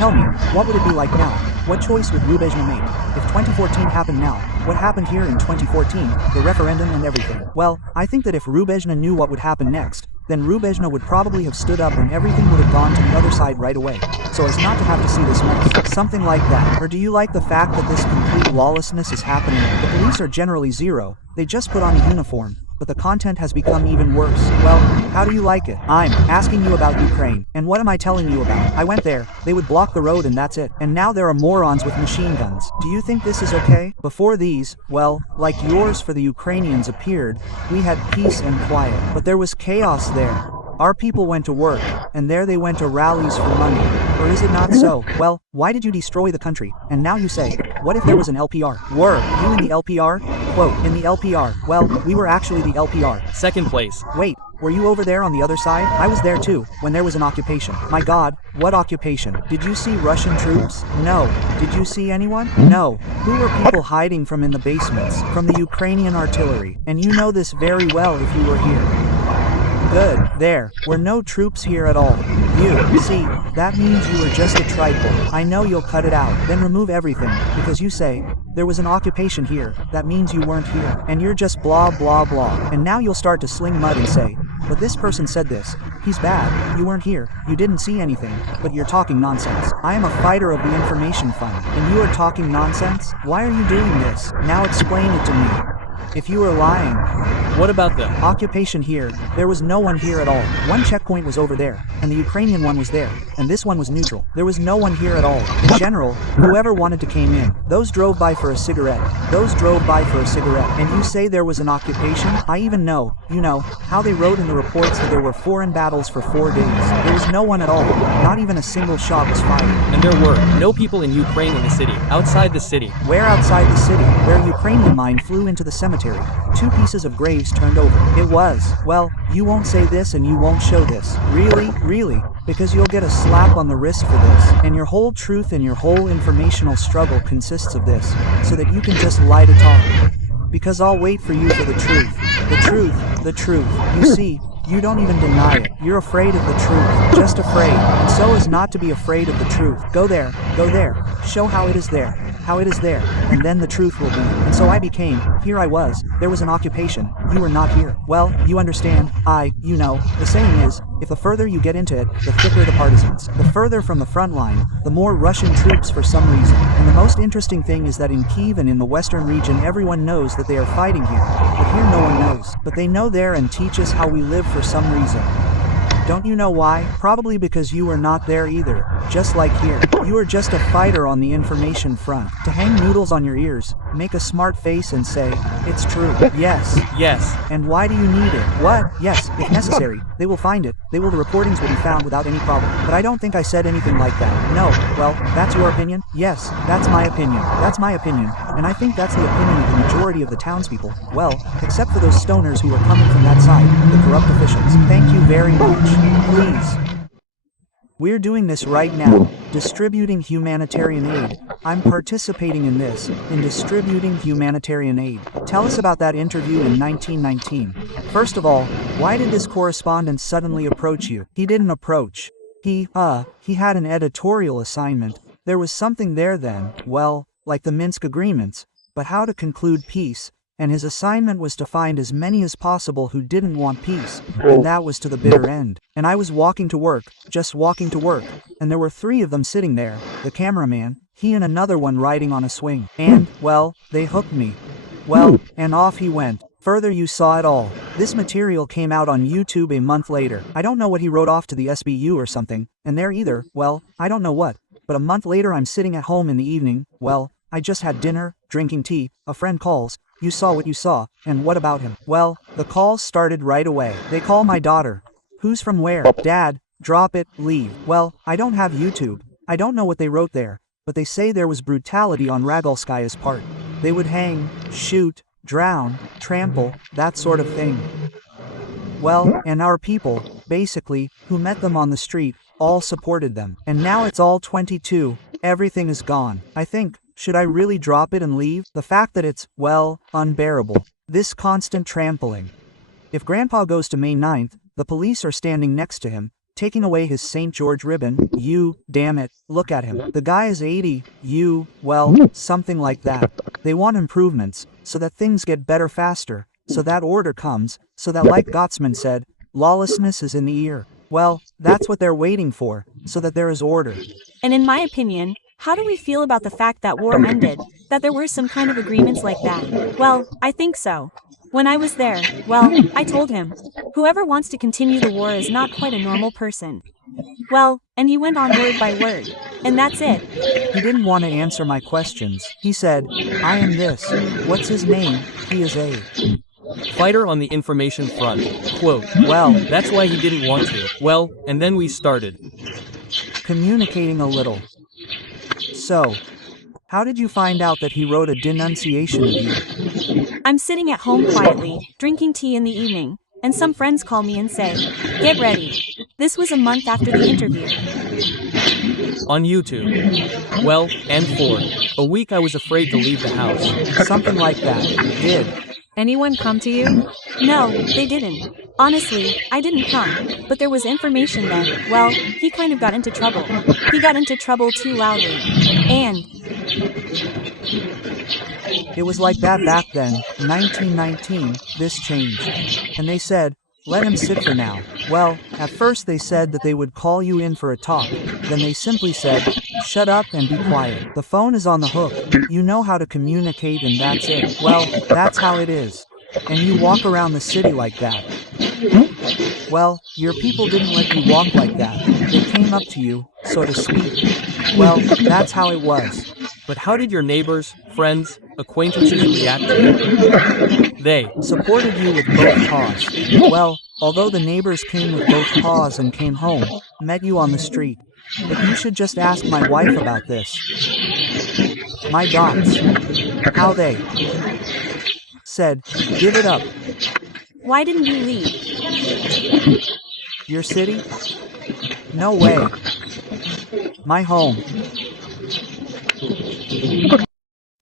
tell me, what would it be like now? What choice would Rubежna make? If 2014 happened now, what happened here in 2014, the referendum and everything? Well, I think that if Rubежna knew what would happen next, then Rubежna would probably have stood up and everything would have gone to the other side right away, so as not to have to see this mess. Something like that. Or do you like the fact that this complete lawlessness is happening? The police are generally zero, they just put on a uniform, but the content has become even worse. Well, how do you like it? I'm asking you about Ukraine. And what am I telling you about? I went there, they would block the road and that's it. And now there are morons with machine guns. Do you think this is okay? Before these, well, like yours for the Ukrainians appeared, we had peace and quiet. But there was chaos there. Our people went to work, and there they went to rallies for money. Or is it not so? Well, why did you destroy the country? And now you say, what if there was an LPR? Were you in the LPR? Quote, in the LPR. Well, we were actually the LPR. Second place. Wait, were you over there on the other side? I was there too, when there was an occupation. My God, what occupation? Did you see Russian troops? No. Did you see anyone? No. Who were people hiding from in the basements? From the Ukrainian artillery. And you know this very well if you were here. Good. There were no troops here at all. You see, that means you were just a trifle. I know you'll cut it out, then remove everything, because you say, there was an occupation here, that means you weren't here, and you're just blah blah blah. And now you'll start to sling mud and say, but this person said this, he's bad, you weren't here, you didn't see anything, but you're talking nonsense. I am a fighter of the information fund, and you are talking nonsense? Why are you doing this? Now explain it to me. If you were lying. What about the occupation here? There was no one here at all. One checkpoint was over there, and the Ukrainian one was there, and this one was neutral. There was no one here at all. In general, whoever wanted to came in. Those drove by for a cigarette. Those drove by for a cigarette. And you say there was an occupation? I even know, you know, how they wrote in the reports that there were foreign battles for 4 days. There was no one at all. Not even a single shot was fired. And there were no people in Ukraine in the city, outside the city. Where outside the city? Where a Ukrainian mine flew into the cemetery. 2 pieces of graves turned over. It was, well, you won't say this and you won't show this. Really? Really? Because you'll get a slap on the wrist for this. And your whole truth and your whole informational struggle consists of this, so that you can just lie to talk. Because I'll wait for you for the truth. The truth. The truth. You see, you don't even deny it. You're afraid of the truth. Just afraid. And so as not to be afraid of the truth. Go there. Go there. Show how it is there. How it is there, and then the truth will be. And so I became, here I was, there was an occupation, you were not here. Well, you understand, you know, the saying is, if the further you get into it, the thicker the partisans. The further from the front line, the more Russian troops for some reason. And the most interesting thing is that in Kyiv and in the western region everyone knows that they are fighting here, but here no one knows. But they know there and teach us how we live for some reason. Don't you know why? Probably because you were not there either. Just like here. You are just a fighter on the information front. To hang noodles on your ears, make a smart face and say, it's true. Yes. Yes. And why do you need it? What? Yes, if necessary. They will find it. The recordings will be found without any problem. But I don't think I said anything like that. No. Well, that's your opinion? Yes, that's my opinion. That's my opinion. And I think that's the opinion of the majority of the townspeople. Well, except for those stoners who are coming from that side, the corrupt officials. Thank you very much. Please. We're doing this right now, distributing humanitarian aid. I'm participating in this, in distributing humanitarian aid. Tell us about that interview in 1919. First of all, why did this correspondent suddenly approach you? He didn't approach. He had an editorial assignment. There was something there then, well, like the Minsk agreements, but how to conclude peace. And his assignment was to find as many as possible who didn't want peace, and that was to the bitter end. And I was walking to work, just walking to work, and there were 3 of them sitting there, the cameraman, he and another one riding on a swing. And, well, they hooked me. Well, and off he went. Further you saw it all. This material came out on YouTube a month later. I don't know what he wrote off to the SBU or something, and there either, well, I don't know what. But a month later I'm sitting at home in the evening, well, I just had dinner, drinking tea, a friend calls, you saw what you saw, and what about him? Well, the calls started right away. They call my daughter. Who's from where? Dad, drop it, leave. Well, I don't have YouTube. I don't know what they wrote there, but they say there was brutality on Ragolskaya's part. They would hang, shoot, drown, trample, that sort of thing. Well, and our people, basically, who met them on the street, all supported them. And now it's all 22, everything is gone. I think, should I really drop it and leave? The fact that it's, well, unbearable. This constant trampling. If Grandpa goes to May 9th, the police are standing next to him, taking away his St. George ribbon. You, damn it, look at him. The guy is 80, well, something like that. They want improvements, so that things get better faster, so that order comes, so that like Gottsman said, lawlessness is in the ear. Well, that's what they're waiting for, so that there is order. And in my opinion, how do we feel about the fact that war ended? That there were some kind of agreements like that? Well, I think so. When I was there, well, I told him, whoever wants to continue the war is not quite a normal person. Well, and he went on word by word. And that's it. He didn't want to answer my questions. He said, I am this. What's his name? He is a fighter on the information front. Quote, well, that's why he didn't want to. Well, and then we started communicating a little. So, how did you find out that he wrote a denunciation of you? I'm sitting at home quietly, drinking tea in the evening, and some friends call me and say, get ready. This was a month after the interview. On YouTube. Well, and for a week I was afraid to leave the house. Something like that. Did anyone come to you? No, they didn't. Honestly, I didn't come, but there was information that, well, he kind of got into trouble. He got into trouble too loudly. And it was like that back then, 1919, this changed. And they said, let him sit for now. Well, at first they said that they would call you in for a talk. Then they simply said, shut up and be quiet. The phone is on the hook. You know how to communicate and that's it. Well, that's how it is. And you walk around the city like that. Well, your people didn't let you walk like that. They came up to you, so to speak. Well, that's how it was. But how did your neighbors, friends, acquaintances react to you? They supported you with both paws. Well, although the neighbors came with both paws and came home, met you on the street. But you should just ask my wife about this. My dots. How they said, give it up. why didn't you leave? Your city? No way. My home.